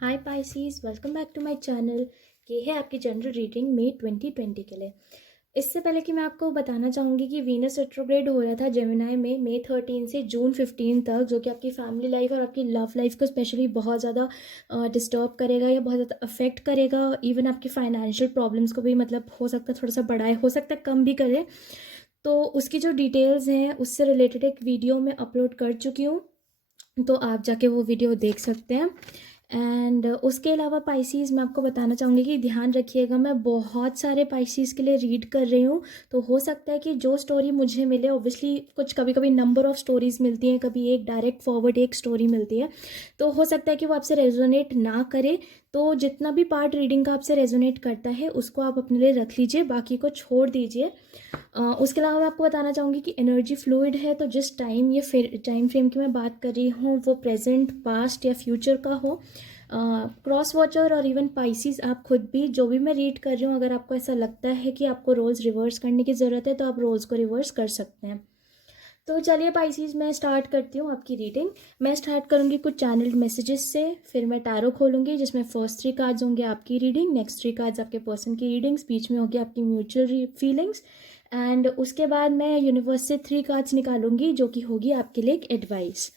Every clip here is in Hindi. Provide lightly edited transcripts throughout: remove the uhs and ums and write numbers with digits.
Hi Pisces, welcome back to my channel. ये है आपकी जनरल रीडिंग मई 2020 के लिए। इससे पहले कि मैं आपको बताना चाहूँगी कि वीनस रेट्रोग्रेड हो रहा था जेमिनाई में मई 13 से जून 15 तक, जो कि आपकी फैमिली लाइफ और आपकी लव लाइफ को स्पेशली बहुत ज़्यादा डिस्टर्ब करेगा या बहुत ज़्यादा अफेक्ट करेगा। इवन आपकी फाइनेंशियल प्रॉब्लम्स को भी मतलब हो सकता है थोड़ा सा बढ़ाए, हो सकता है कम भी करे। तो उसकी जो डिटेल्स हैं उससे रिलेटेड एक वीडियो मैं अपलोड कर चुकी हूँ, तो आप जाके वो वीडियो देख सकते हैं। एंड उसके अलावा पाइसीज़ मैं आपको बताना चाहूँगी कि ध्यान रखिएगा, मैं बहुत सारे पाइसीज़ के लिए रीड कर रही हूँ। तो हो सकता है कि जो स्टोरी मुझे मिले, ऑब्वियसली कुछ कभी कभी नंबर ऑफ़ स्टोरीज़ मिलती हैं, कभी एक डायरेक्ट फॉरवर्ड एक स्टोरी मिलती है, तो हो सकता है कि वो आपसे रेजोनेट ना करे। तो जितना भी पार्ट रीडिंग का आपसे रेजोनेट करता है उसको आप अपने लिए रख लीजिए, बाकी को छोड़ दीजिए। उसके अलावा मैं आपको बताना चाहूँगी कि एनर्जी फ्लूइड है, तो जिस टाइम टाइम फ्रेम की मैं बात कर रही हूँ वो प्रेजेंट, पास्ट या फ्यूचर का हो। क्रॉस वॉचर और इवन पाइसीज आप खुद भी, जो भी मैं रीड कर रही हूँ, अगर आपको ऐसा लगता है कि आपको रोल्स रिवर्स करने की ज़रूरत है तो आप रोल्स को रिवर्स कर सकते हैं। तो चलिए पाइसीज, मैं स्टार्ट करती हूँ आपकी रीडिंग। मैं स्टार्ट करूँगी कुछ चैनल्ड मैसेजेस से, फिर मैं टैरो खोलूँगी जिसमें फर्स्ट 3 कार्ड्स होंगे आपकी रीडिंग, नेक्स्ट 3 कार्ड्स आपके पर्सन की रीडिंग्स, बीच में होगी आपकी म्यूचुअल फीलिंग्स, एंड उसके बाद मैं यूनिवर्स से 3 कार्ड्स निकालूंगी जो कि होगी आपके लिए एक एडवाइस।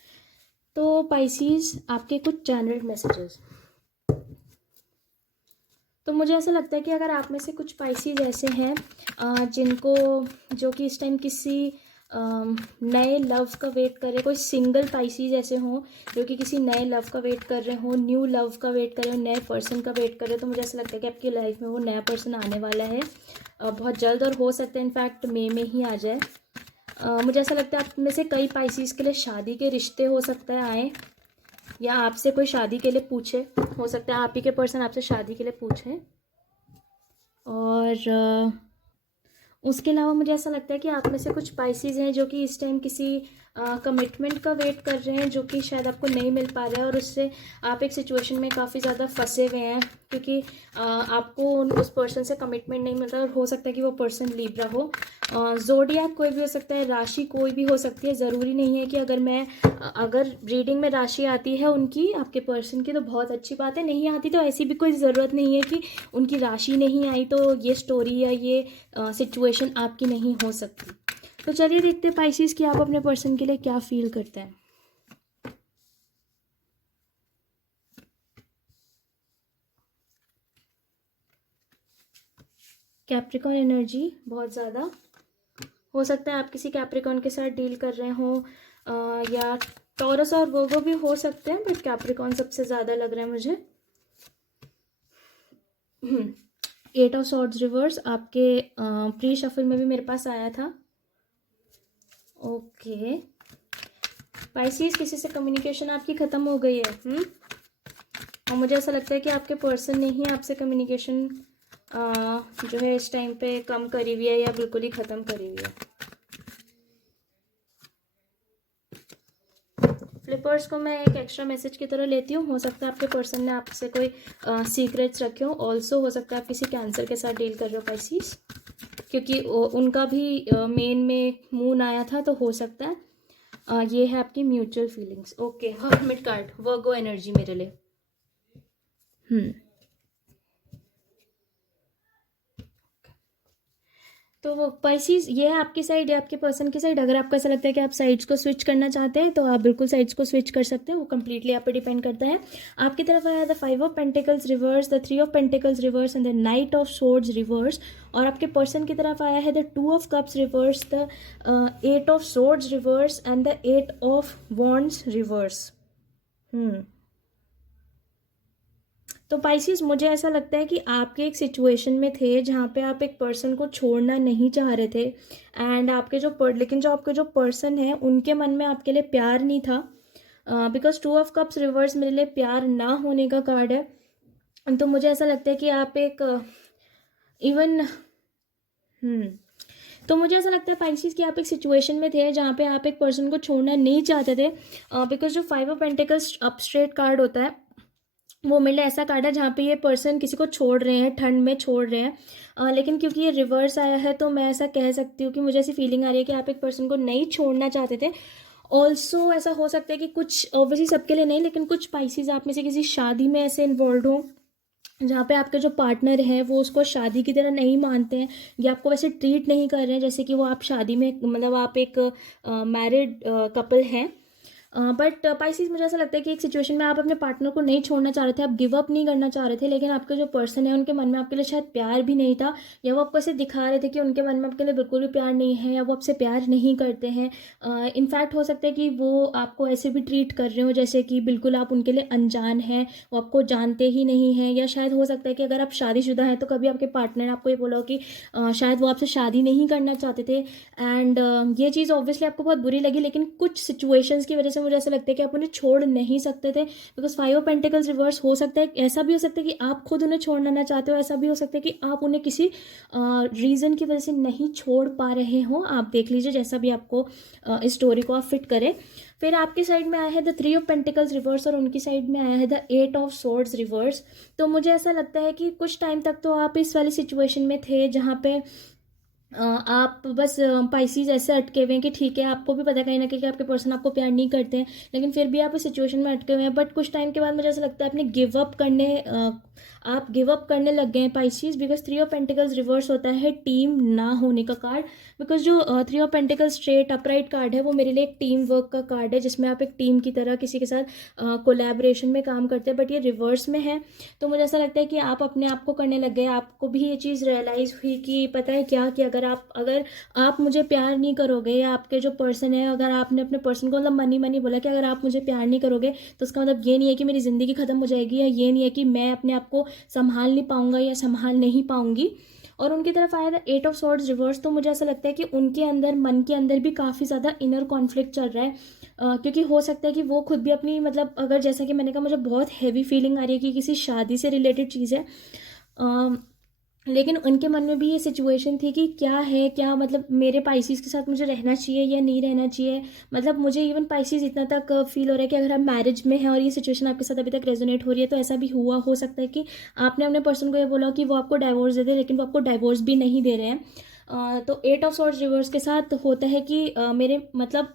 तो पाइसीज, आपके कुछ चैनल्ड मैसेजेस। तो मुझे ऐसा लगता है कि अगर आप में से कुछ पाइसीज ऐसे हैं जिनको, जो कि इस टाइम किसी नए लव का वेट कर रहे, कोई सिंगल पाइसीज ऐसे हों जो कि किसी नए लव का वेट कर रहे हो, न्यू लव का वेट कर रहे हो, नए पर्सन का वेट कर रहे हो, तो मुझे ऐसा लगता है कि आपकी लाइफ में वो नया पर्सन आने वाला है बहुत जल्द, और हो सकता है इनफैक्ट मई में ही आ जाए। मुझे ऐसा लगता है आप में से कई पाइसीज के लिए शादी के रिश्ते हो सकता है आए, या आपसे कोई शादी के लिए पूछे, हो सकता है आप ही के पर्सन आपसे शादी के लिए पूछें। और उसके अलावा मुझे ऐसा लगता है कि आप में से कुछ पाइसीज हैं जो कि इस टाइम किसी कमिटमेंट का वेट कर रहे हैं, जो कि शायद आपको नहीं मिल पा रहा है, और उससे आप एक सिचुएशन में काफ़ी ज़्यादा फंसे हुए हैं, क्योंकि आपको उस पर्सन से कमिटमेंट नहीं मिल रहा है, और हो सकता है कि वो पर्सन लिब्रा हो। ज़ोडिएक कोई भी हो सकता है, राशि कोई भी हो सकती है, ज़रूरी नहीं है कि अगर रीडिंग में राशि आती है उनकी, आपके पर्सन की, तो बहुत अच्छी बात है, नहीं आती तो ऐसी भी कोई ज़रूरत नहीं है कि उनकी राशि नहीं आई तो ये स्टोरी या ये सिचुएशन आपकी नहीं हो सकती। तो चलिए देखते हैं पाइसीज कि आप अपने पर्सन के लिए क्या फील करते हैं। कैप्रिकॉन एनर्जी बहुत ज़्यादा हो सकता है, आप किसी कैप्रिकॉन के साथ डील कर रहे हो, या टॉरस और वर्गो भी हो सकते हैं, बट कैप्रिकॉन सबसे ज़्यादा लग रहा है मुझे। 8 ऑफ सॉर्ड्स रिवर्स आपके प्री शफल में भी मेरे पास आया था। ओके पाइसीज, किसी से कम्युनिकेशन आपकी ख़त्म हो गई है। और मुझे ऐसा लगता है कि आपके पर्सन ने ही आपसे कम्युनिकेशन जो है इस टाइम पे कम करी हुई है या बिल्कुल ही ख़त्म करी हुई है। फ्लिपर्स को मैं एक एक्स्ट्रा मैसेज की तरह लेती हूँ, हो सकता है आपके पर्सन ने आपसे कोई सीक्रेट्स रखे हो। ऑल्सो हो सकता है आप किसी कैंसर के साथ डील कर रहे हो पाइसीज, क्योंकि उनका भी मेन में मून आया था, तो हो सकता है ये है आपकी mutual feelings. Okay, hermit card, Virgo energy मेरे लिए। तो वो पाइसीज, ये है आपकी साइड या आपके पर्सन की साइड। अगर आपको ऐसा लगता है कि आप साइड्स को स्विच करना चाहते हैं तो आप बिल्कुल साइड्स को स्विच कर सकते हैं, वो कंप्लीटली आप पे डिपेंड करता है। आपकी तरफ आया the 5 of pentacles reverse, the 3 of pentacles reverse and the night of swords reverse, और आपके पर्सन की तरफ आया है the 2 of cups reverse, the 8 of swords reverse and the 8 of wands reverse. तो पाइसिस, मुझे ऐसा लगता है कि आपके एक सिचुएशन में थे जहाँ पे आप एक पर्सन को छोड़ना नहीं चाह रहे थे, एंड लेकिन जो आपके जो पर्सन है उनके मन में आपके लिए प्यार नहीं था, बिकॉज 2 ऑफ कप्स रिवर्स मेरे लिए प्यार ना होने का कार्ड है। तो मुझे ऐसा लगता है कि आप एक इवन तो मुझे ऐसा लगता है पाइसिस कि आप एक सिचुएशन में थे जहाँ पे आप एक पर्सन को छोड़ना नहीं चाहते थे, बिकॉज जो 5 of pentacles up straight card होता है वो मेरे लिए ऐसा कार्ड है जहाँ पे ये पर्सन किसी को छोड़ रहे हैं, ठंड में छोड़ रहे हैं, लेकिन क्योंकि ये रिवर्स आया है तो मैं ऐसा कह सकती हूँ कि मुझे ऐसी फीलिंग आ रही है कि आप एक पर्सन को नहीं छोड़ना चाहते थे, ऑल्सो ऐसा हो सकता है कि कुछ, ऑब्वियसली सबके लिए नहीं, लेकिन कुछ स्पाइसीज आप में से किसी शादी में ऐसे इन्वॉल्व हो जहाँ पे आपके जो पार्टनर हैं वो उसको शादी की तरह नहीं मानते हैं, या आपको वैसे ट्रीट नहीं कर रहे हैं जैसे कि वो आप शादी में, मतलब आप एक मैरिड कपल हैं। बट पाइसिस, मुझे ऐसा लगता है कि एक सिचुएशन में आप अपने पार्टनर को नहीं छोड़ना चाह रहे थे, आप गिव अप नहीं करना चाह रहे थे, लेकिन आपके जो पर्सन है उनके मन में आपके लिए शायद प्यार भी नहीं था, या वो आपको ऐसे दिखा रहे थे कि उनके मन में आपके लिए बिल्कुल भी प्यार नहीं है, या वो आपसे प्यार नहीं करते हैं। इनफैक्ट हो सकता है कि वो आपको ऐसे भी ट्रीट कर रहे हो जैसे कि बिल्कुल आप उनके लिए अनजान हैं, वो आपको जानते ही नहीं हैं। या शायद हो सकता है कि अगर आप शादीशुदा हैं तो कभी आपके पार्टनर ने आपको ये बोला हो कि शायद वो आपसे शादी नहीं करना चाहते थे, एंड ये चीज़ ऑब्वियसली आपको बहुत बुरी लगी, लेकिन कुछ सिचुएशंस की वजह से मुझे ऐसा लगता है कि आप उन्हें छोड़ नहीं सकते थे, बिकॉज 5 ऑफ पेंटिकल्स रिवर्स हो सकता है, ऐसा भी हो सकता है कि आप खुद उन्हें छोड़ना ना चाहते हो, ऐसा भी हो सकता है कि आप उन्हें किसी रीज़न की वजह से नहीं छोड़ पा रहे हो। आप देख लीजिए जैसा भी आपको इस स्टोरी को आप फिट करें। फिर आपकी साइड में आया है द 3 ऑफ पेंटिकल्स रिवर्स, और उनकी साइड में आया है द 8 ऑफ सोर्ड्स रिवर्स। तो मुझे ऐसा लगता है कि कुछ टाइम तक तो आप इस वाली सिचुएशन में थे जहाँ पे आप बस पाइसीज ऐसे अटके हुए हैं कि ठीक है, आपको भी पता है कहीं ना कहीं कि आपके पर्सन आपको प्यार नहीं करते हैं, लेकिन फिर भी आप इस सिचुएशन में अटके हुए हैं। बट कुछ टाइम के बाद मुझे ऐसा लगता है आपने गिव अप करने आप गिव अप करने लग गए हैं Pisces, because 3 of pentacles reverse होता है टीम ना होने का कार्ड। बिकॉज जो 3 of pentacles straight upright card है वो मेरे लिए एक टीम वर्क का कार्ड है, जिसमें आप एक टीम की तरह किसी के साथ कोलैबोरेशन में काम करते हैं, बट ये रिवर्स में है। तो मुझे ऐसा लगता है कि आप अपने आप को करने लग गए, आपको भी ये चीज़ रियलाइज़ हुई कि पता है क्या, कि अगर आप मुझे प्यार नहीं करोगे, या आपके जो पर्सन है, अगर आपने अपने पर्सन को मतलब मनी मनी बोला कि अगर आप मुझे प्यार नहीं करोगे तो उसका मतलब ये नहीं है कि मेरी ज़िंदगी ख़त्म हो जाएगी, या ये नहीं है कि मैं अपने आप को संभाल नहीं पाऊंगा या संभाल नहीं पाऊंगी। और उनकी तरफ आया था 8 ऑफ सोर्ड्स रिवर्स। तो मुझे ऐसा लगता है कि उनके अंदर, मन के अंदर भी काफ़ी ज़्यादा इनर कॉन्फ्लिक्ट चल रहा है, क्योंकि हो सकता है कि वो खुद भी अपनी, मतलब अगर जैसा कि मैंने कहा मुझे बहुत हैवी फीलिंग आ रही है कि किसी शादी से रिलेटेड चीज़ है, लेकिन उनके मन में भी ये सिचुएशन थी कि क्या है, क्या मतलब मेरे पाइसीज के साथ मुझे रहना चाहिए या नहीं रहना चाहिए। मतलब मुझे इवन पाइसीज इतना तक फील हो रहा है कि अगर आप मैरिज में हैं और ये सिचुएशन आपके साथ अभी तक रेजोनेट हो रही है, तो ऐसा भी हुआ हो सकता है कि आपने अपने पर्सन को ये बोला कि वो आपको डाइवोर्स दे दे, लेकिन वो आपको डाइवोर्स भी नहीं दे रहे हैं। तो 8 ऑफ सोर्ड्स रिवर्स के साथ होता है कि मेरे मतलब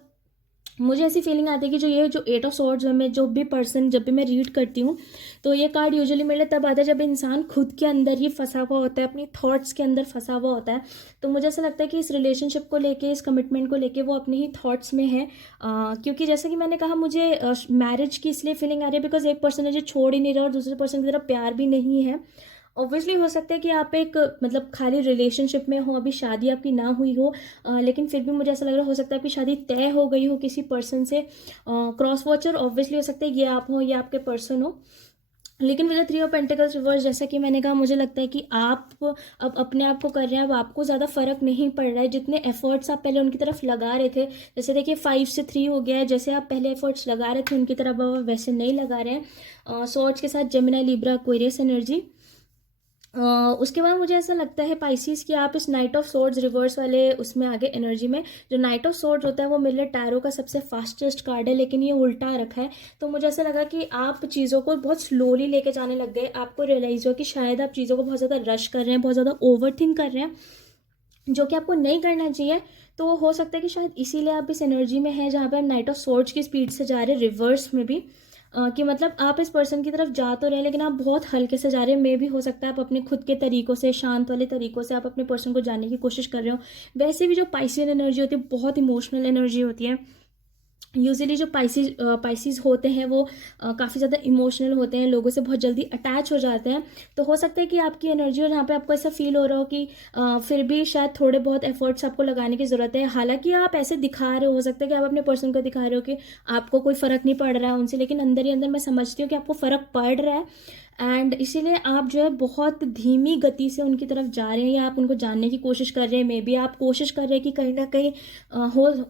मुझे ऐसी फीलिंग आती है कि जो 8 ऑफ सोर्ड्स में जो भी पर्सन, जब भी मैं रीड करती हूँ तो ये कार्ड यूजुअली मेरे लिए तब आता है जब इंसान खुद के अंदर ही फंसा हुआ होता है, अपनी थॉट्स के अंदर फंसा हुआ होता है। तो मुझे ऐसा लगता है कि इस रिलेशनशिप को लेके, इस कमिटमेंट को लेके वो अपने ही थॉट्स में है, क्योंकि जैसा कि मैंने कहा मुझे मैरिज की इसलिए फीलिंग आ रही है बिकॉज एक पर्सन है जो छोड़ ही नहीं रहा और दूसरे पर्सन की तरफ प्यार भी नहीं है। ऑब्वियसली हो सकता है कि आप एक मतलब खाली रिलेशनशिप में हो, अभी शादी आपकी ना हुई हो, लेकिन फिर भी मुझे ऐसा लग रहा हो सकता है कि शादी तय हो गई हो किसी पर्सन से। क्रॉस वॉचर ऑब्वियसली हो सकता है ये आप हो या आपके पर्सन हो। लेकिन विद 3 ऑफ पेंटिकल्स रिवर्स, जैसा कि मैंने कहा, मुझे लगता है कि आप अब अपने आप को कर रहे हैं, अब आपको ज़्यादा फर्क नहीं पड़ रहा है जितने एफर्ट्स आप पहले उनकी तरफ लगा रहे थे। जैसे देखिए 5 से 3 हो गया है, जैसे आप पहले एफर्ट्स लगा रहे थे उनकी तरफ अब वैसे नहीं लगा रहे हैं। सोर्ड्स के साथ जेमिनी, लिब्रा, एक्वेरियस एनर्जी। उसके बाद मुझे ऐसा लगता है पाइसीज कि आप इस नाइट ऑफ सोर्ड्स रिवर्स वाले उसमें आगे एनर्जी में, जो नाइट ऑफ सोर्ड्स होता है वो मेरे लिए टैरो का सबसे फास्टेस्ट कार्ड है, लेकिन ये उल्टा रखा है। तो मुझे ऐसा लगा कि आप चीज़ों को बहुत स्लोली लेके जाने लग गए, आपको रियलाइज़ हुआ कि शायद आप चीज़ों को बहुत ज़्यादा रश कर रहे हैं, बहुत ज़्यादा ओवर थिंक कर रहे हैं, जो कि आपको नहीं करना चाहिए। तो हो सकता है कि शायद इसीलिए आप इस एनर्जी में हैं जहाँ पे आप नाइट ऑफ सोर्ड्स की स्पीड से जा रहे हैं, रिवर्स में भी। कि मतलब आप इस पर्सन की तरफ जा तो रहे हैं लेकिन आप बहुत हल्के से जा रहे हैं। मे भी हो सकता है आप अपने खुद के तरीकों से, शांत वाले तरीकों से आप अपने पर्सन को जानने की कोशिश कर रहे हो। वैसे भी जो पाइसियन एनर्जी होती है बहुत इमोशनल एनर्जी होती है। यूजुअली जो पाइसीज होते हैं वो काफ़ी ज़्यादा इमोशनल होते हैं, लोगों से बहुत जल्दी अटैच हो जाते हैं। तो हो सकता है कि आपकी एनर्जी, और जहाँ पे आपको ऐसा फील हो रहा हो कि फिर भी शायद थोड़े बहुत एफर्ट्स आपको लगाने की ज़रूरत है। हालांकि आप ऐसे दिखा रहे हो सकता है कि आप अपने पर्सन को दिखा रहे हो कि आपको कोई फ़र्क नहीं पड़ रहा है उनसे, लेकिन अंदर ही अंदर मैं समझती हूँ कि आपको फ़र्क पड़ रहा है। एंड इसीलिए आप जो है बहुत धीमी गति से उनकी तरफ जा रहे हैं, या आप उनको जानने की कोशिश कर रहे हैं। मे बी आप कोशिश कर रहे हैं कि कहीं ना कहीं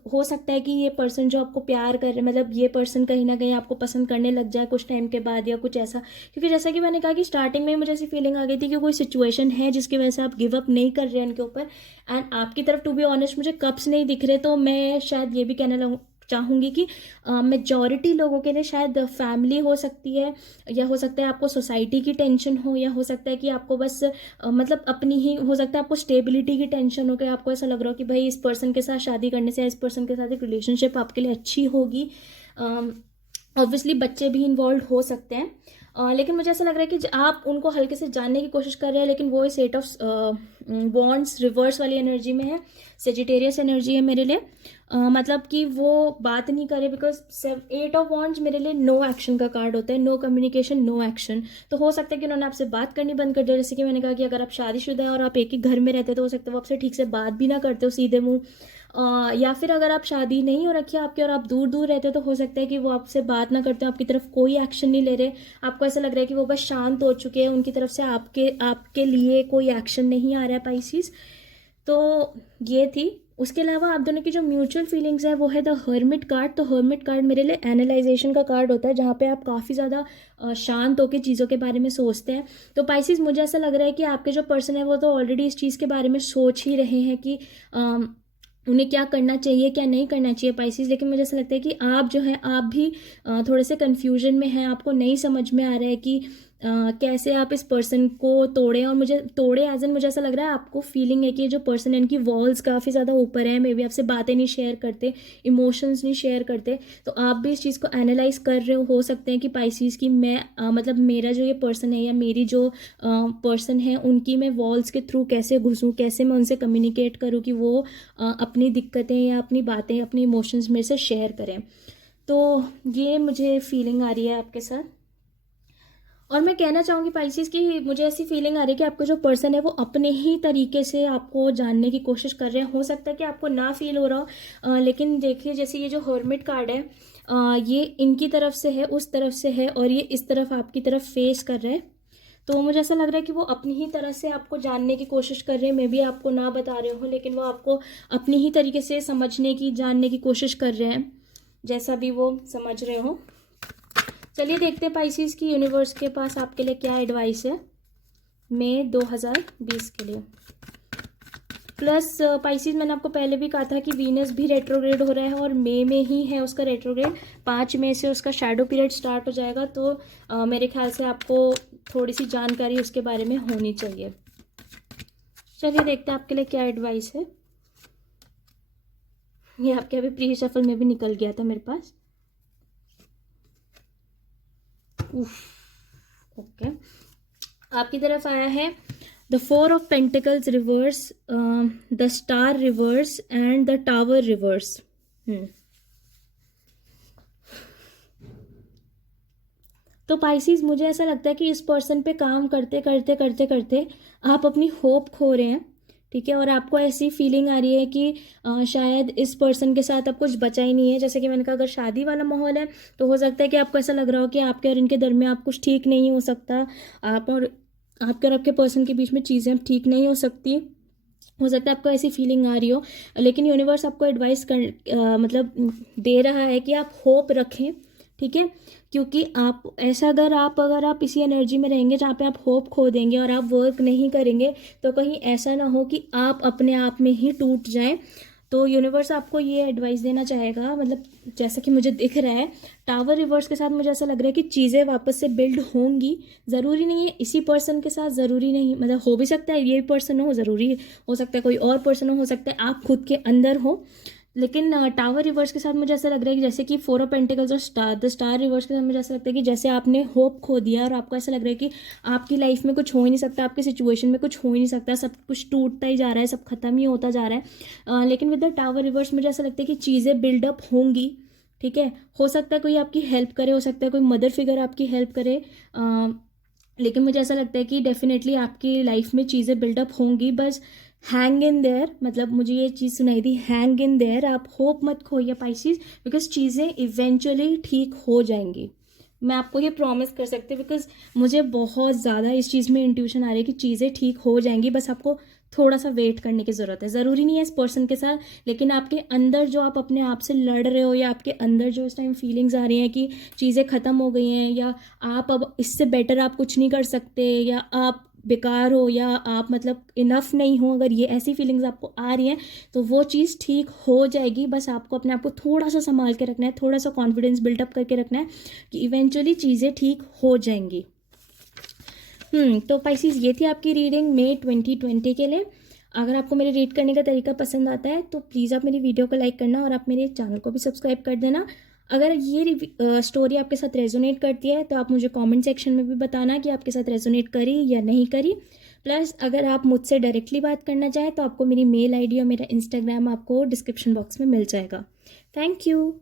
हो सकता है कि ये पर्सन जो आपको प्यार कर रहे, मतलब ये पर्सन कहीं ना कहीं आपको पसंद करने लग जाए कुछ टाइम के बाद, या कुछ ऐसा। क्योंकि जैसा कि मैंने कहा कि स्टार्टिंग में मुझे ऐसी फीलिंग आ गई थी कि कोई सिचुएशन है जिसकी वजह से आप गिव अप नहीं कर रहे हैं उनके ऊपर। एंड आपकी तरफ टू बी ऑनेस्ट मुझे कप्स नहीं दिख रहे, तो मैं शायद ये भी कहना चाहूँगी कि मेजॉरिटी लोगों के लिए शायद फैमिली हो सकती है, या हो सकता है आपको सोसाइटी की टेंशन हो, या हो सकता है कि आपको बस मतलब अपनी ही, हो सकता है आपको स्टेबिलिटी की टेंशन हो कि आपको ऐसा लग रहा हो कि भाई इस पर्सन के साथ शादी करने से या इस पर्सन के साथ एक रिलेशनशिप आपके लिए अच्छी होगी। ऑब्वियसली बच्चे भी इन्वॉल्व हो सकते हैं, लेकिन मुझे ऐसा लग रहा है कि आप उनको हल्के से जानने की कोशिश कर रहे हैं, लेकिन वो इस 8 ऑफ वॉन्ड्स रिवर्स वाली एनर्जी में है, सेजिटेरियस एनर्जी है मेरे लिए। मतलब कि वो बात नहीं करे, बिकॉज 8 ऑफ वॉन्ड्स मेरे लिए नो एक्शन का कार्ड होता है, नो कम्युनिकेशन नो एक्शन। तो हो सकता है कि उन्होंने आपसे बात करनी बंद कर दिया, जैसे कि मैंने कहा कि अगर आप शादीशुदा हैं और आप एक ही घर में रहते हो तो हो सकता है वो आपसे ठीक से बात भी ना करते हो सीधे मुंह, या फिर अगर आप शादी नहीं हो रखी है आपकी और आप दूर दूर रहते हो तो हो सकता है कि वो आपसे बात ना करते हो, आपकी तरफ कोई एक्शन नहीं ले रहे, आपको ऐसा लग रहा है कि वो बस शांत हो चुके हैं, उनकी तरफ से आपके लिए कोई एक्शन नहीं आ रहा है पाइसिस। तो ये थी। उसके अलावा आप दोनों की जो म्यूचुअल फीलिंग्स है वो है द हर्मिट कार्ड। तो हर्मिट कार्ड मेरे लिए एनालाइजेशन का कार्ड होता है, जहाँ पे आप काफ़ी ज़्यादा शांत होकर चीज़ों के बारे में सोचते हैं। तो पाइसिस मुझे ऐसा लग रहा है कि आपके जो पर्सन है वो तो ऑलरेडी इस चीज़ के बारे में सोच ही रहे हैं कि उन्हें क्या करना चाहिए क्या नहीं करना चाहिए पाइसिस। लेकिन मुझे ऐसा लगता है कि आप जो है आप भी थोड़े से कन्फ्यूजन में हैं, आपको नहीं समझ में आ रहा है कि कैसे आप इस पर्सन को तोड़ें। और मुझे तोड़े एज एन मुझे ऐसा लग रहा है आपको फीलिंग है कि जो पर्सन है इनकी वॉल्स काफ़ी ज़्यादा ऊपर है, मे बी आपसे बातें नहीं शेयर करते, इमोशंस नहीं शेयर करते। तो आप भी इस चीज़ को एनालाइज कर रहे हो सकते हैं कि पाइसिस की मैं मतलब मेरा जो ये पर्सन है या मेरी जो पर्सन है उनकी मैं वॉल्स के थ्रू कैसे घुसूँ, कैसे मैं उनसे कम्युनिकेट करूँ कि वो अपनी दिक्कतें या अपनी बातें अपनी इमोशंस मेरे से शेयर करें। तो ये मुझे फीलिंग आ रही है आपके साथ। और मैं कहना चाहूँगी पाइसिस कि मुझे ऐसी फीलिंग आ रही है कि आपका जो पर्सन है वो अपने ही तरीके से आपको जानने की कोशिश कर रहे हैं। हो सकता है कि आपको ना फील हो रहा हो, लेकिन देखिए जैसे ये जो हर्मिट कार्ड है, ये इनकी तरफ से है, उस तरफ से है, और ये इस तरफ आपकी तरफ फेस कर रहे हैं। तो मुझे ऐसा लग रहा है कि वो अपनी ही तरह से आपको जानने की कोशिश कर रहे हैं, मे बी आपको ना बता रहे हो, लेकिन वो आपको अपनी ही तरीके से समझने की जानने की कोशिश कर रहे हैं, जैसा भी वो समझ रहे हो। चलिए देखते हैं पाइसिस की यूनिवर्स के पास आपके लिए क्या एडवाइस है मई 2020 के लिए। प्लस पाइसिस मैंने आपको पहले भी कहा था कि वीनस भी रेट्रोग्रेड हो रहा है और मई में ही है उसका रेट्रोग्रेड, 5 मई से उसका शैडो पीरियड स्टार्ट हो जाएगा। तो मेरे ख्याल से आपको थोड़ी सी जानकारी उसके बारे में होनी चाहिए। चलिए देखते हैं आपके लिए क्या एडवाइस है। ये आपके अभी प्री शफल में भी निकल गया था मेरे पास। ओके, आपकी तरफ आया है the 4 of pentacles reverse, the star reverse and the tower reverse. तो पाइसिस मुझे ऐसा लगता है कि इस पर्सन पे काम करते करते करते करते आप अपनी होप खो रहे हैं, ठीक है। और आपको ऐसी फीलिंग आ रही है कि शायद इस पर्सन के साथ अब कुछ बचा ही नहीं है। जैसे कि मैंने कहा, अगर शादी वाला माहौल है तो हो सकता है कि आपको ऐसा लग रहा हो कि आपके और इनके दरमियान आप कुछ ठीक नहीं हो सकता, आपके और आपके पर्सन के बीच में चीज़ें अब ठीक नहीं हो सकती। हो सकता है आपको ऐसी फीलिंग आ रही हो, लेकिन यूनिवर्स आपको एडवाइस मतलब दे रहा है कि आप होप रखें, ठीक है। क्योंकि आप ऐसा अगर आप इसी एनर्जी में रहेंगे जहाँ पे आप होप खो देंगे और आप वर्क नहीं करेंगे तो कहीं ऐसा ना हो कि आप अपने आप में ही टूट जाएं। तो यूनिवर्स आपको ये एडवाइस देना चाहेगा, मतलब जैसा कि मुझे दिख रहा है टावर रिवर्स के साथ, मुझे ऐसा लग रहा है कि चीज़ें वापस से बिल्ड होंगी। ज़रूरी नहीं है इसी पर्सन के साथ, ज़रूरी नहीं, मतलब हो भी सकता है ये पर्सन हो, ज़रूरी हो सकता है कोई और पर्सन हो सकता है आप खुद के अंदर हो। लेकिन टावर रिवर्स के साथ मुझे ऐसा लग रहा है कि जैसे कि 4 ऑफ पेंटिकल्स और द स्टार रिवर्स के साथ मुझे ऐसा लगता है कि जैसे आपने होप खो दिया और आपको ऐसा लग रहा है कि आपकी लाइफ में कुछ हो ही नहीं सकता, आपकी सिचुएशन में कुछ हो ही नहीं सकता, सब कुछ टूटता ही जा रहा है, सब खत्म ही होता जा रहा है। लेकिन विद द टावर रिवर्स मुझे ऐसा लगता है कि चीज़ें बिल्डअप होंगी, ठीक है। हो सकता है कोई आपकी हेल्प करे, हो सकता है कोई मदर फिगर आपकी हेल्प करे, लेकिन मुझे ऐसा लगता है कि डेफिनेटली आपकी लाइफ में चीज़ें बिल्डअप होंगी। बस हैंग इन देयर, मतलब मुझे ये चीज़ सुनाई दी, हैंग इन देयर, आप होप मत खोइए पाइसिस, बिकॉज चीज़ें इवेंचुअली ठीक हो जाएंगी। मैं आपको ये प्रॉमिस कर सकती हूँ, बिकॉज मुझे बहुत ज़्यादा इस चीज़ में इंट्यूशन आ रही है कि चीज़ें ठीक हो जाएंगी, बस आपको थोड़ा सा वेट करने की ज़रूरत है। ज़रूरी नहीं है इस पर्सन के साथ, लेकिन आपके अंदर जो आप अपने आप से लड़ रहे हो या आपके अंदर जो इस टाइम फीलिंग्स आ रही हैं कि चीज़ें ख़त्म हो गई हैं या आप अब इससे बेटर आप कुछ नहीं कर सकते या आप बेकार हो या आप मतलब इनफ नहीं हो, अगर ये ऐसी फीलिंग्स आपको आ रही हैं तो वो चीज़ ठीक हो जाएगी। बस आपको अपने आप को थोड़ा सा संभाल के रखना है, थोड़ा सा कॉन्फिडेंस बिल्डअप करके रखना है कि इवेंचुअली चीज़ें ठीक हो जाएंगी। तो पाइसिस, ये थी आपकी रीडिंग मई 2020 के लिए। अगर आपको मेरे रीड करने का तरीका पसंद आता है तो प्लीज़ आप मेरी वीडियो को लाइक करना और आप मेरे चैनल को भी सब्सक्राइब कर देना। अगर ये स्टोरी आपके साथ रेजोनेट करती है तो आप मुझे कमेंट सेक्शन में भी बताना कि आपके साथ रेजोनेट करी या नहीं करी। प्लस अगर आप मुझसे डायरेक्टली बात करना चाहें तो आपको मेरी मेल आईडी और मेरा इंस्टाग्राम आपको डिस्क्रिप्शन बॉक्स में मिल जाएगा। Thank you.